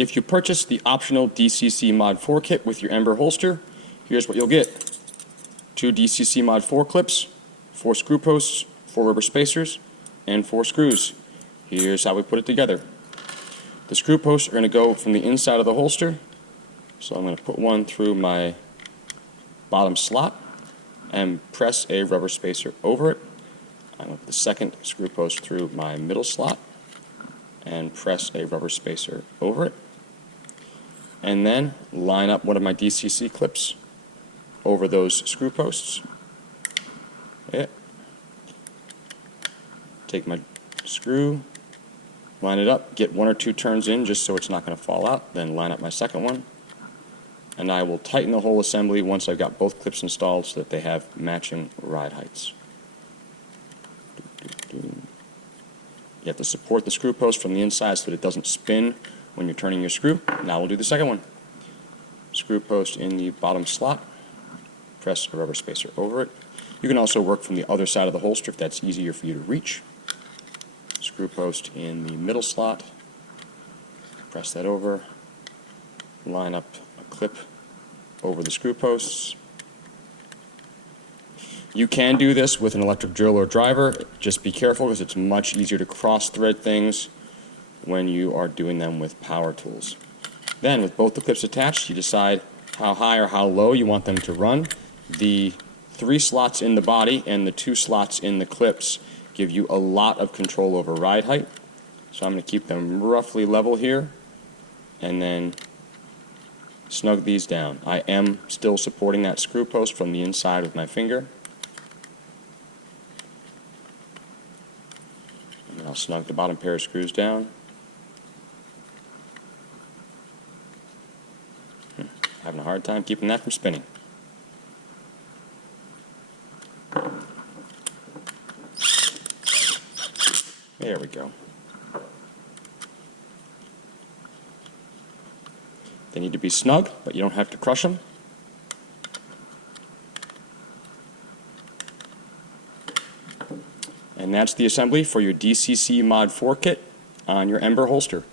If you purchase the optional DCC Mod 4 kit with your Ember holster, here's what you'll get. 2 DCC Mod 4 clips, 4 screw posts, 4 rubber spacers, and 4 screws. Here's how we put it together. The screw posts are going to go from the inside of the holster, so I'm going to put one through my bottom slot and press a rubber spacer over it. I'm going to put the second screw post through my middle slot and press a rubber spacer over it. And then line up one of my DCC clips over those screw posts. Yeah. Take my screw, line it up, get 1 or 2 turns in just so it's not going to fall out, then line up my second one. And I will tighten the whole assembly once I've got both clips installed so that they have matching ride heights. You have to support the screw post from the inside so that it doesn't spin when you're turning your screw. Now we'll do the second one. Screw post in the bottom slot, press a rubber spacer over it. You can also work from the other side of the holster if that's easier for you to reach. Screw post in the middle slot, press that over, line up a clip over the screw posts. You can do this with an electric drill or driver. Just be careful because it's much easier to cross-thread things when you are doing them with power tools. Then, with both the clips attached, you decide how high or how low you want them to run. The 3 slots in the body and the 2 slots in the clips give you a lot of control over ride height. So I'm going to keep them roughly level here and then snug these down. I am still supporting that screw post from the inside with my finger. And I'll snug the bottom pair of screws down. Having a hard time keeping that from spinning. There we go. They need to be snug, but you don't have to crush them. And that's the assembly for your DCC Mod 4 kit on your Ember holster.